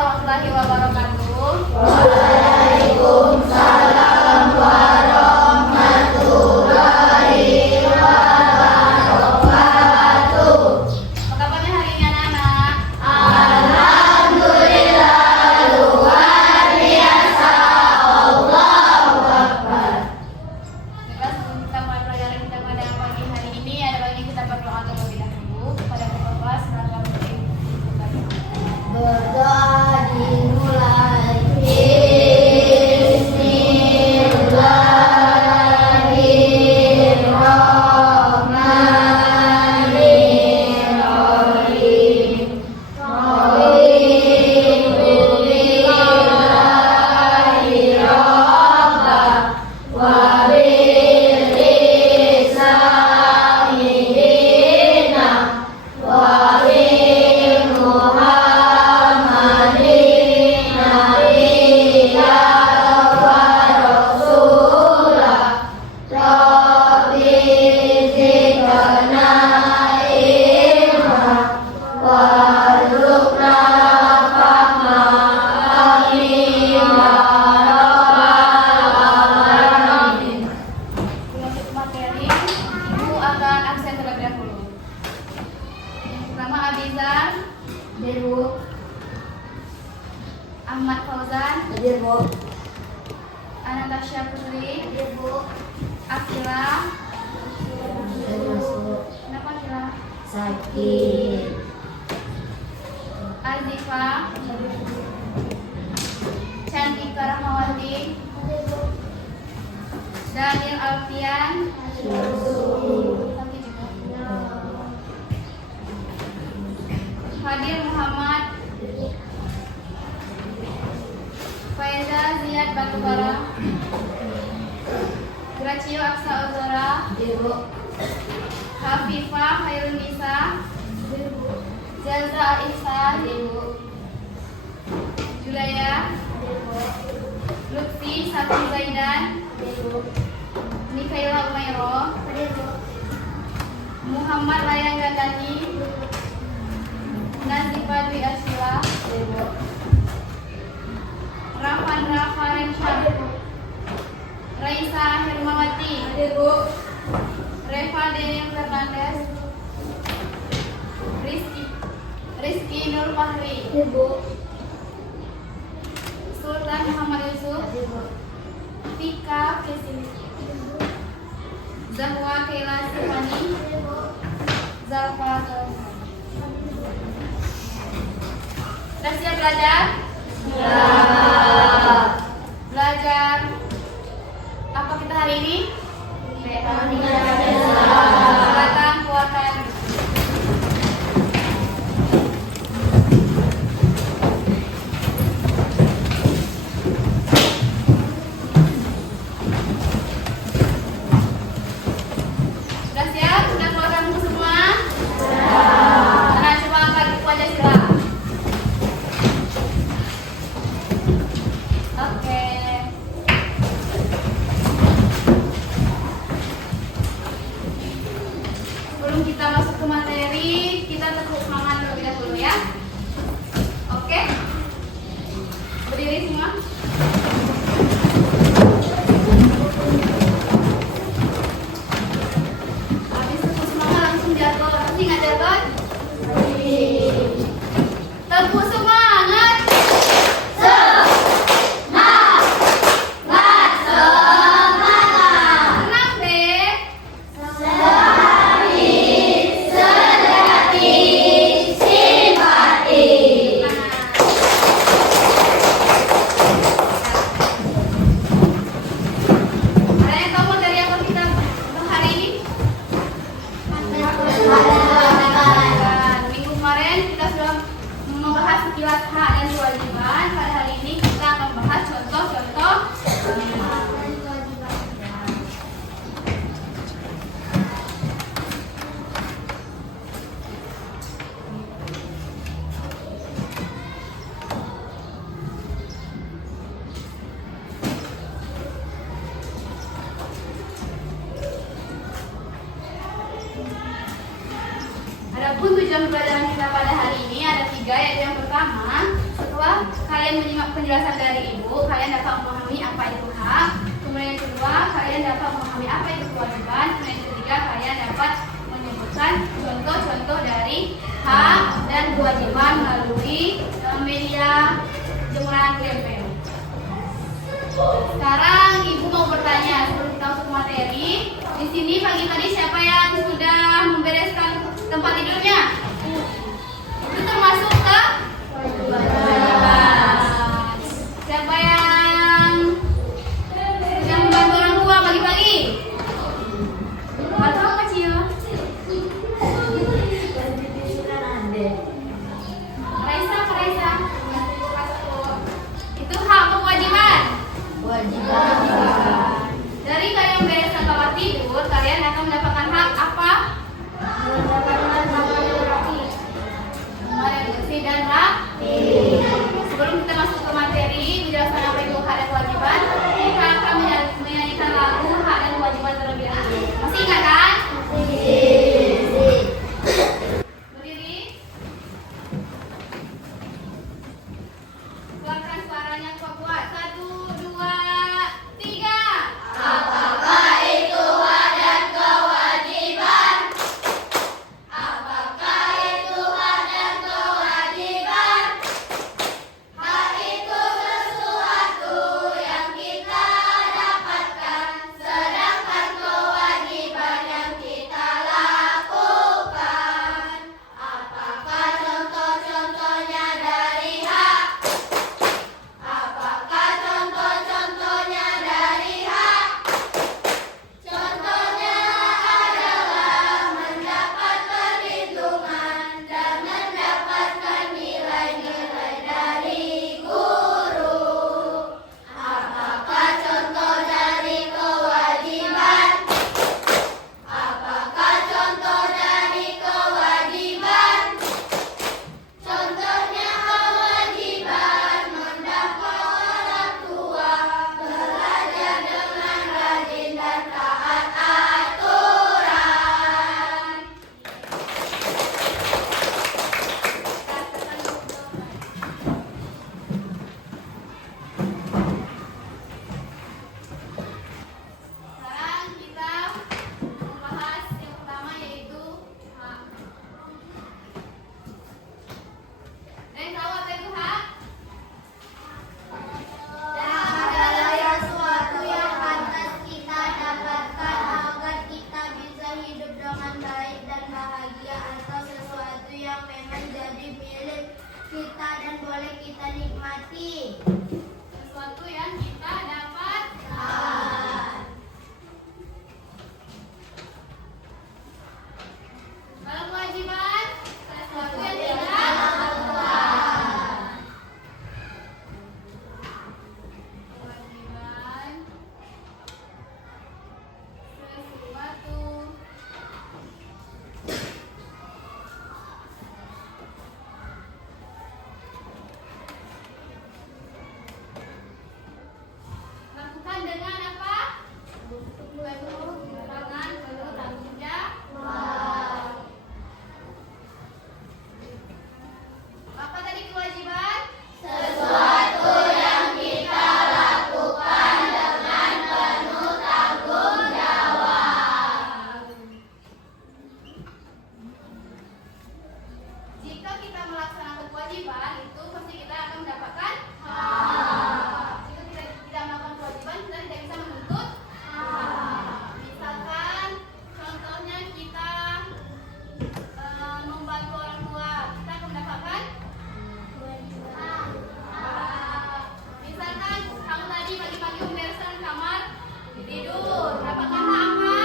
warahmatullahi wabarakatuh. Waalaikumsalam warahmatullahi wabarakatuh. Apa kabarnya hari ini anak-anak? Alhamdulillah, luar biasa. Allahu Akbar. Baiklah, sebelum kita mulai pelajaran kita pada pagi hari ini, ada baiknya kita berdoa terlebih dahulu kepada Allah serta mungkin Berdoa dimulai. Bismillahirrahmanirrahim. Alhamdulillahi Rabbah wa bilisahidina wa Muhammadin nabiyya wa rasulah. Rabbi zidna ilma warzuqna fahma. Amin ya rabbal alamin. Untuk materi, Ibu akan absen terlebih dahulu. Yang pertama Abizar, Hadir, Bu. Ahmad Fauzan, Hadir, Bu. Anastasia Putri, Hadir, Bu. Akila. Saya masuk Kenapa Akila? sakit. Azifa, Cantika Rahmawati, Daniel Alfian, Sakit juga. Hadir Muhammad, Faiza Ziyad Batubara, Gracio Aksa Ozora, Hadir, Bu. Hafifah Khairun Nisa, Zelza Ihsan, Julaya, Lutfi Sati Zaidan, Mikaela Umairo, Muhammad Layang Gandani, Nazifa Dwi Arsila, Rafandra Farensyah, Raisa Hermawati, Reva Deniel Fernandez, Rizky Nur Fahri, Sultan Muhammad Yusuf, Tika Kesimiskin, Zahwa Keila Sifani, Zalfa Zalfa. Sudah siap belajar? Belajar apa kita hari ini? Silakan keluarkan. Sudah siap? Sudah keluarkan buku semua? Nah, coba angkat buku aja sila. Oke. Sebelum kita masuk ke materi, kita tepuk tangan terlebih dahulu ya. Oke? Berdiri semua. Habis tepuk semangat langsung jatuh. Pasti nggak jatuh? Tepuk semangat. Tenang deh. Ada yang tahu materi apa kita untuk hari ini? Minggu kemarin kita sudah membahas sekilas hak dan kewajiban. Pada hari ini kita akan membahas contoh-contoh Adapun tujuan pelajaran kita pada hari ini ada 3, yaitu yang pertama, setelah kalian menyimak penjelasan dari ibu, kalian dapat memahami apa itu hak. Kemudian yang kedua, kalian dapat memahami apa itu kewajiban. Kemudian yang ketiga, kalian dapat menyebutkan contoh-contoh dari hak dan kewajiban melalui media jemuran tempel. Sekarang ibu mau bertanya sebelum kita masuk materi. Di sini pagi tadi siapa yang sudah membereskan tempat tidurnya? Itu termasuk ke kewajiban. Siapa yang membantu orang tua pagi-pagi? Atau kecil? Raisa. Itu hak atau kewajiban? Kewajiban. Dari kalian membereskan kamar tidur, kalian akan mendapatkan hak apa? Mendapatkan kamar yang rapi. Kamar yang bersih dan rapi. Sebelum kita masuk ke materi, menjelaskan apa itu hak dan kewajiban, kita akan menyanyikan lagu hak dan kewajiban terlebih dahulu. Masih ingat kan? Berdiri. Keluarkan suaranya kuat-kuat. 1, 2, 3. Apakah itu hak dan kewajiban? Apakah itu hak dan kewajiban? Hak itu sesuatu yang kita dapatkan, sedangkan kewajiban yang kita lakukan. Apakah contoh-contohnya dari hak? Apakah contoh-contohnya dari hak? Contohnya adalah mendapat perlindungan dan mendapatkan nilai-nilai dari guru. Apakah contoh dari kewajiban? Apakah contoh dari kewajiban? Contohnya kewajiban mendakwa orang tua, belajar dengan rajin dan taat aturan. Sekarang kita membahas yang pertama yaitu hak. Tahu apa itu hak? Adalah sesuatu yang pantas kita dapatkan agar kita bisa hidup dengan baik dan bahagia, atau sesuatu yang memang jadi milik kita dan boleh kita nikmati. Sesuatu yang kita dapatkan. Kalau kewajiban, sesuatu yang tidak lakukan. Kewajiban, sesuatu lakukan dengan apa? Dengan penuh tanggung jawab. Apa tadi kewajiban? Sesuatu yang kita lakukan dengan penuh tanggung jawab. Jika kita melaksanakan kewajiban, itu pasti kita akan mendapatkan hak. Jika kita tidak melakukan kewajiban, kita tidak bisa menuntut hak. Misalkan, contohnya kita membantu orang tua, kita akan mendapatkan hak. Misalkan kamu tadi pagi-pagi membereskan kamar tidur, dapatkan hak apa?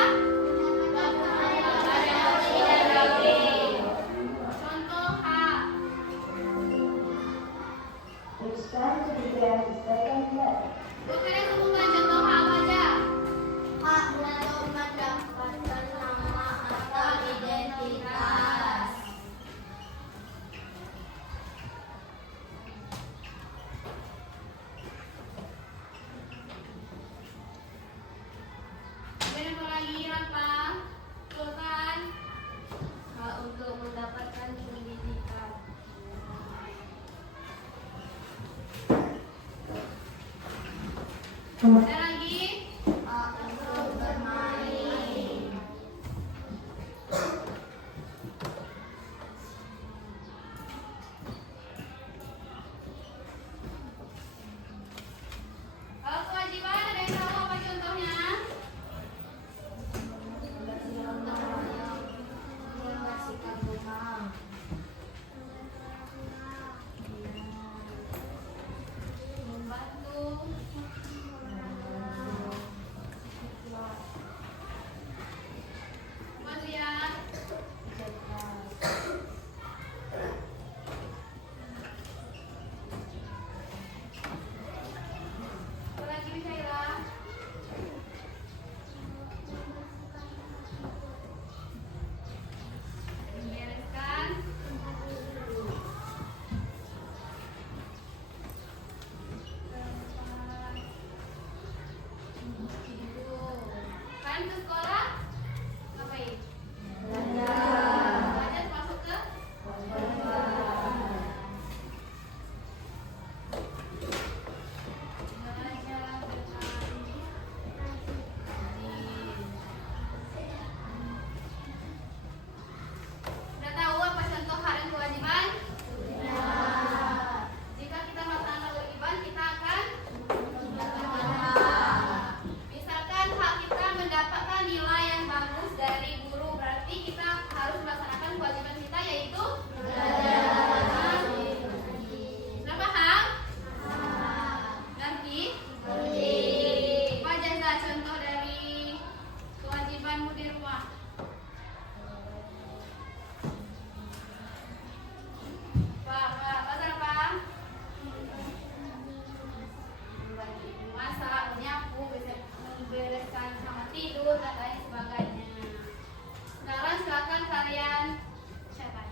Ada bersih dan rapi. Contoh hak. It's time to begin the second lesson. Bukannya sebutkan contoh hak apa aja? Hak untuk mendapatkan nama atau identitas. Kemudian apa lagi, Rafa? Sultan. Hak untuk mendapatkan pendidikan. Ada lagi? Untuk bermain. Kalau kewajiban ada yang tahu apa contohnya? Membersihkan rumah. Membantu. Kemudian apa lagi Mikaela? Membereskan. Kalian ke sekolah? Ngapain? Belajar masuk ke? Belajar Sudah tahu apa contoh hal dan kewajiban? Jika kita melaksanakan kewajiban, kita akan misalkan hak kita mendapatkan nilai yang bagus dari guru, berarti kita harus melaksanakan kewajiban kita yaitu belajar. Sudah paham? Ngerti? Apa aja contoh dari kewajibanmu di rumah? Apa? Membantu ibu masak, menyapu, membereskan sama tidur dan lain sebagainya. Sekarang silakan kalian catat.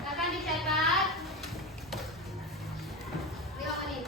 Silakan dicatat. 5 menit.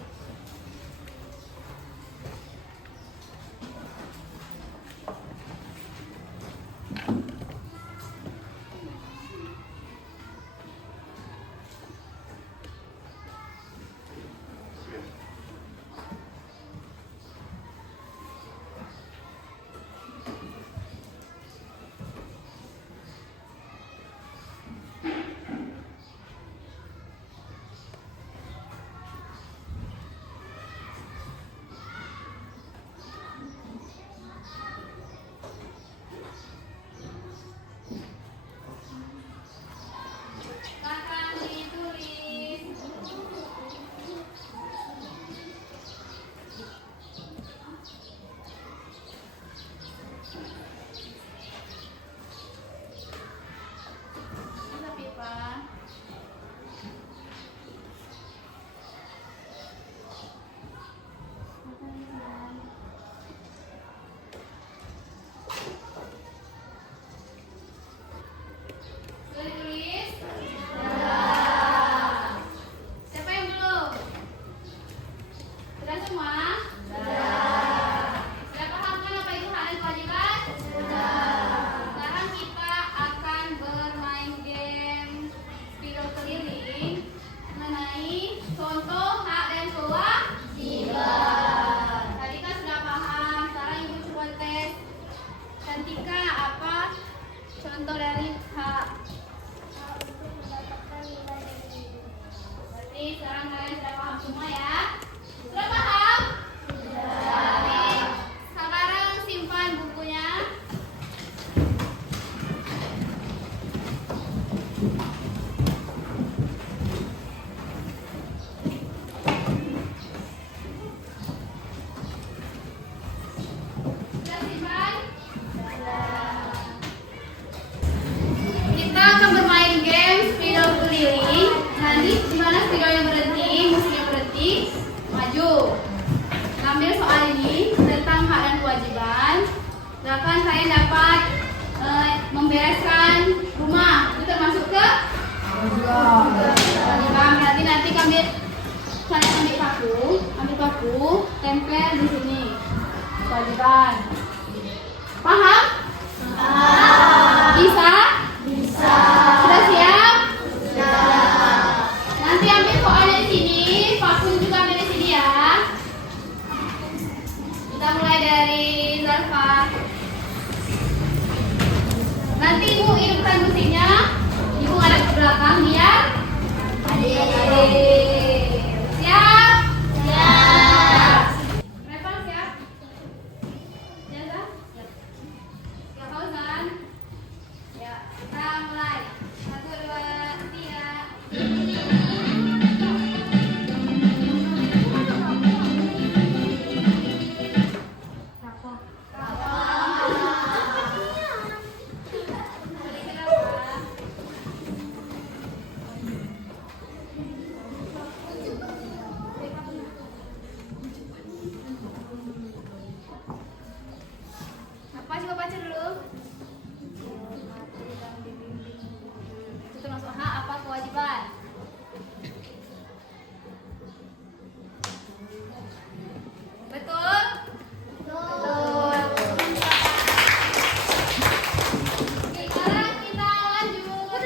Silakan ditulis. Tapi Pak, sudah ditulis? Siapa yang belum? Sudah semua? Sudah paham kan apa itu hal dan kewajiban? Sekarang kita akan bermain game spiral keliling mengenai contoh hak dan kewajiban. Tadi kan sudah paham. Sekarang ibu coba tes. Cantika, apa contoh dari hak? Berarti sekarang kalian sudah paham semua ya? Sudah paham? Jadi, sekarang simpan bukunya. Sudah simpan? Kita akan bermain game spiral keliling. Nanti di mana spiralnya berhenti, musiknya berhenti, maju. Ambil soal ini tentang hak dan kewajiban. Silakan kalian dapat membereskan rumah. Itu termasuk ke kewajiban. Nanti kalian ambil paku, tempel di sini. Kewajiban. Paham? Paham. bisa? Bisa. Sudah siap? Sudah. Nanti ambil koalnya di sini, vakum juga ambil di sini ya. Kita mulai dari Zarfa. Nanti Ibu hidupkan musiknya. Ibu ngadep ke belakang biar adik. Siap? Siap. Reva siap? Jaza? Siap. Siap Fauzan? Ya, kita mulai. 1, 2, 3. Apa coba baca dulu? Itu termasuk hak apa kewajiban? Betul? Betul. Oke, sekarang kita lanjut.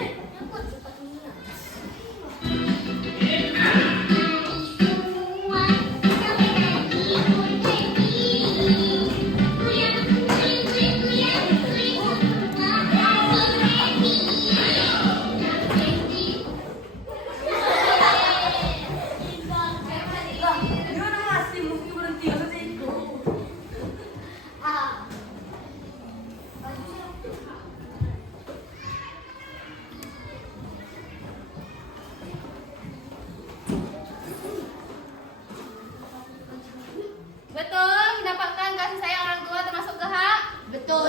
Betul, mendapatkan kasih sayang orang tua termasuk ke hak? Betul.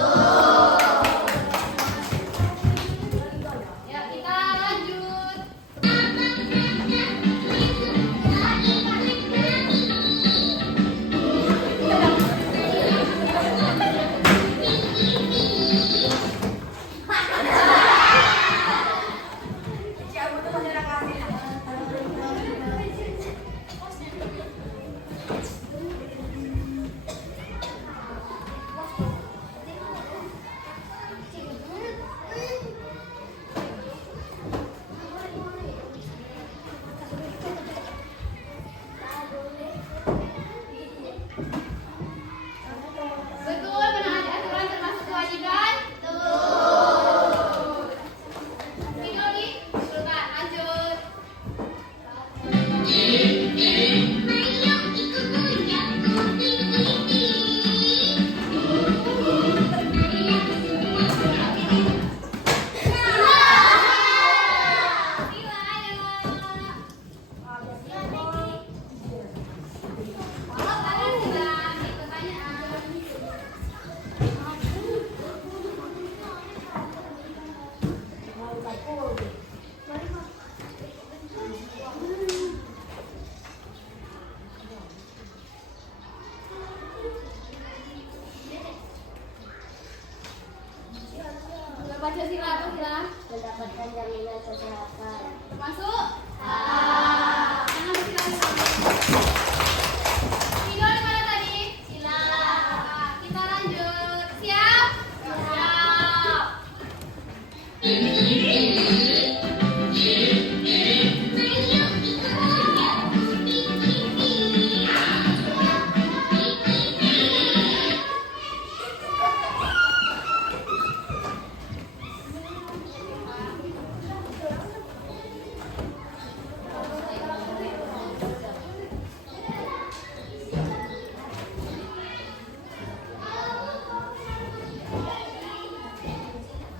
Ya, kita lanjut. Betul, menaati aturan termasuk kewajiban? Betul. Video nih, silakan lanjut. Sila, ayo. Silakan, Sila, ambil pertanyaan. Sudah baca Sila apa Sila? Mendapatkan jaminan kesehatan. Termasuk? Jangan Sila. Video di mana tadi? Sila. Kita lanjut. Siap? Siap.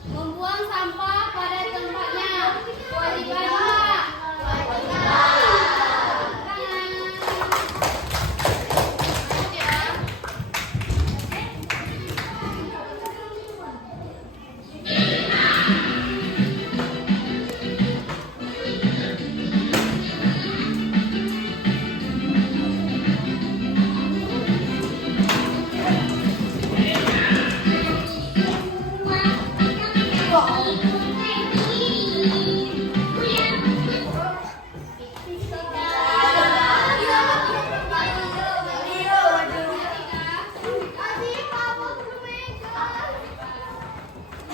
Membuang sampah pada tempatnya. Kewajiban hak. Tangan. Lanjut ya.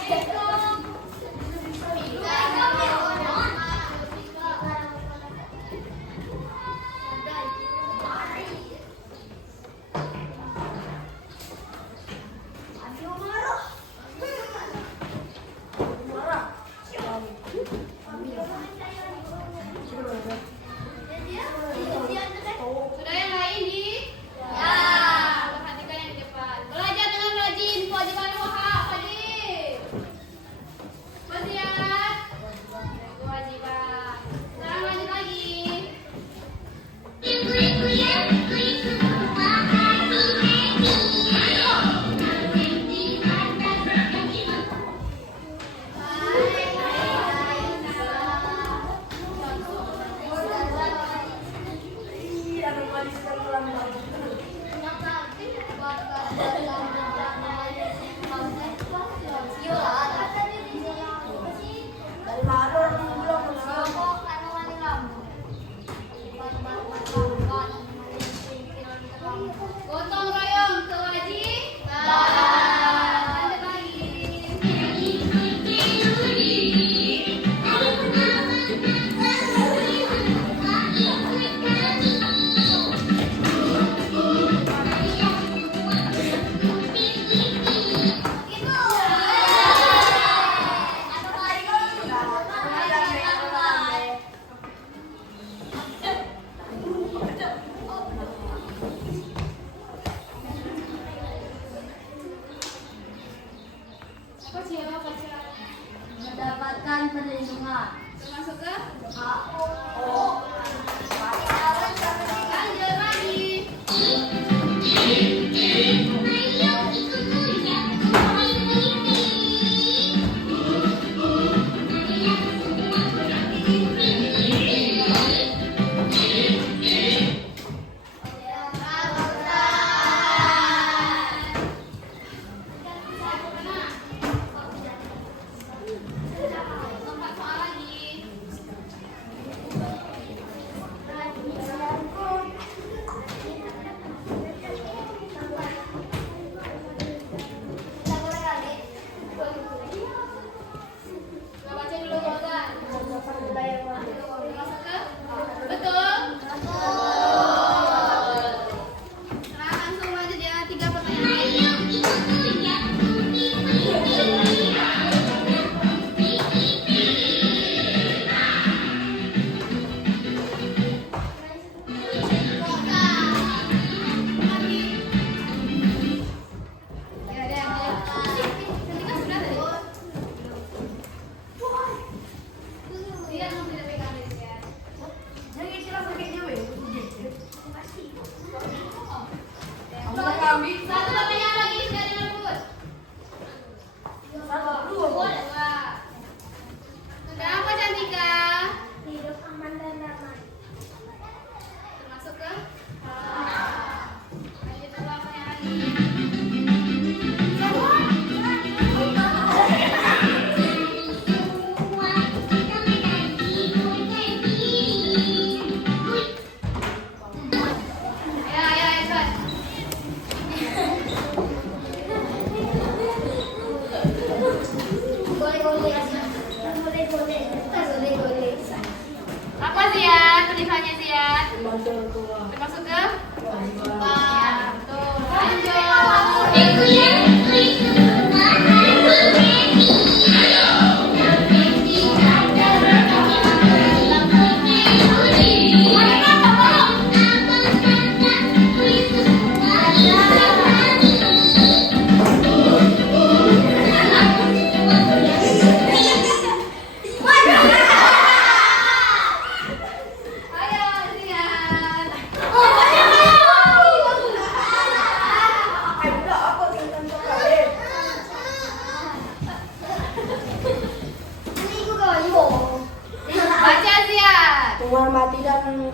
Assalamualaikum. Gotong royong kewajiban. Lanjut lagi. Apa sih ya, apa sih? Mendapatkan perlindungan. Termasuk ke? Oh. Lanjut lagi. Empat soal lagi. Coba baca dulu jawaban. Termasuk ke? Betul. Nah, langsung lanjut ya, 3 pertanyaan. Ya, ada yang ketika sudah tadi. Dia mau tidak pegang ya. Satu pertanyaan lagi sudah dilebut. Dua. Sudah apa Cantika? Hidup aman dan damai. Termasuk ke? Lanjut dua pertanyaan lagi. Ya, ya, cepat. Apa sih ya tulisannya sih ya? Termasuk ke? Ya, betul. Lanjut. Ayo, lihat. Baca siap. Menghormati dan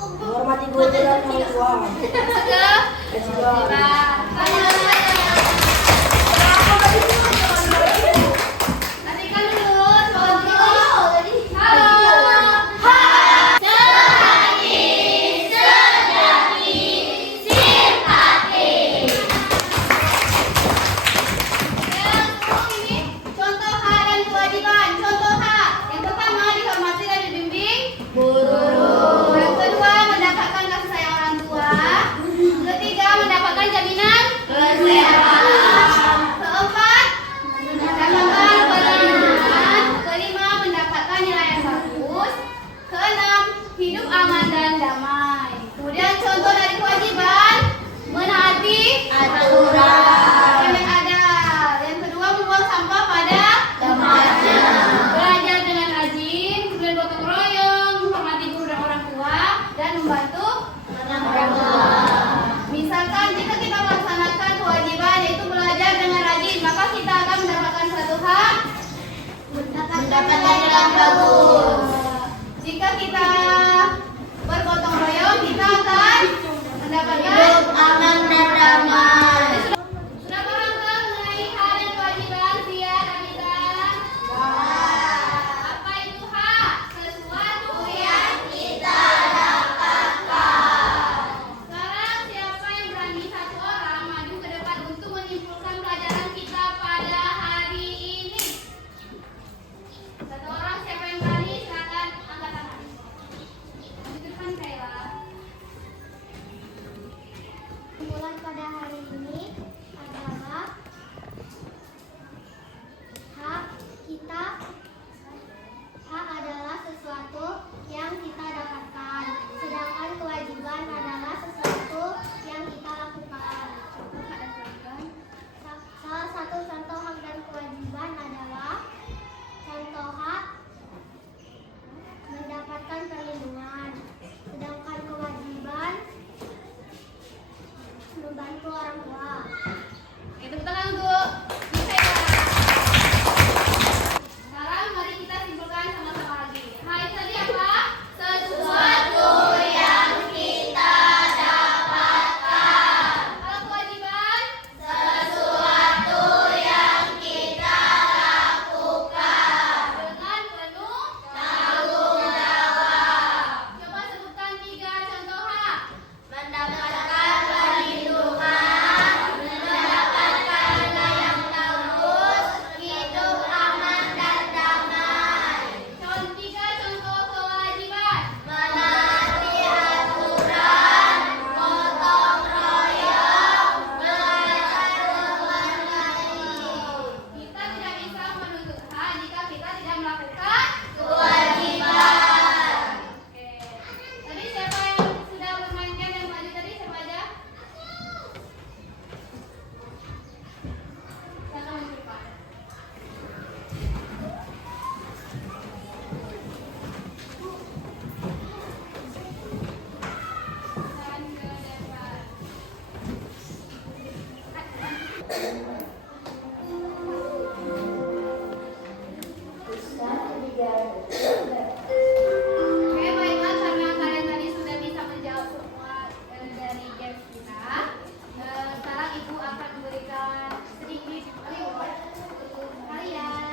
menghormati guru dan orang tua. Termasuk ke? Presiden. Nantikan dulu. Halo. Contoh H dan kewajiban. Contoh H. Yang pertama dihormati dan dibimbing guru. Yang kedua mendapatkan kasih sayang orang tua. Ketiga mendapatkan jaminan kesehatan. Keempat mendapatkan perlindungan. Kelima mendapatkan nilai yang bagus. Keenam hidup aman dan damai. Kemudian contoh dari kewajiban menaati aturan yang ada. Yang kedua membuang sampah pada tempatnya. Belajar dengan rajin, kemudian gotong royong, menghormati guru dan orang tua, dan membantu orang tua. Misalkan jika kita melaksanakan kewajiban yaitu belajar dengan rajin, maka kita akan mendapatkan satu hal, mendapatkan nilai yang bagus. Jika kita bergotong royong, kita akan mendapatkan Hidup aman dan damai. Ustaz ketiga Desember. Oke, baiklah, karena kalian tadi sudah bisa menjawab semua dari games kita. Sekarang Ibu akan memberikan sedikit reward untuk kalian.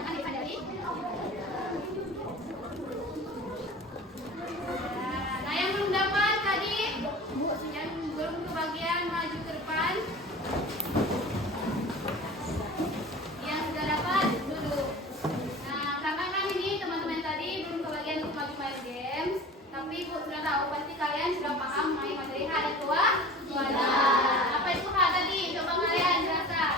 Jangan dihindari. Nah, yang belum dapat tadi, yang belum kebagian maju ke depan. Yang sudah dapat duduk. Nah, karena kan ini teman-teman tadi belum kebagian untuk maju main games, tapi Ibu sudah tahu pasti kalian sudah paham mengenai materi hari tua. Apa itu H tadi? Coba kalian jelaskan.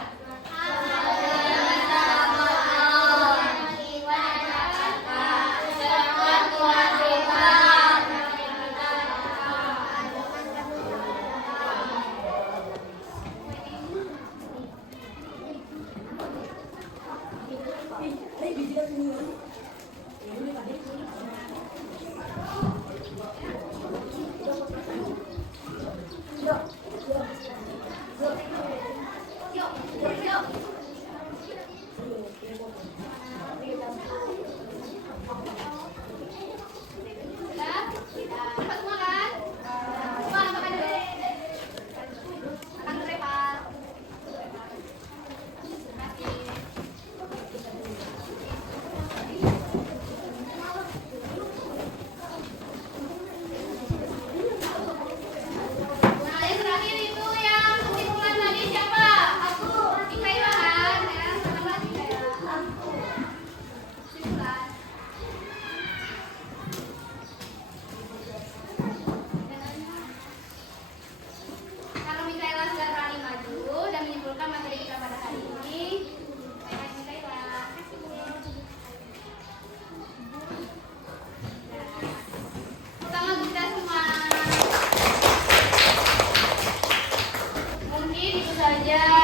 Cepat semua kan? Coba angkatkan dulu. Akan berlepas. Terima kasih. Nah, yang terakhir itu yang hitungan tadi siapa? Aku. Ikaila kan? Ya, sama Ikaila. Simpulan. Kalau Mikaela sudah berani maju dan menyimpulkan materi kita pada hari ini, baiklah Mikaela. Pertama kita semua. Mungkin itu saja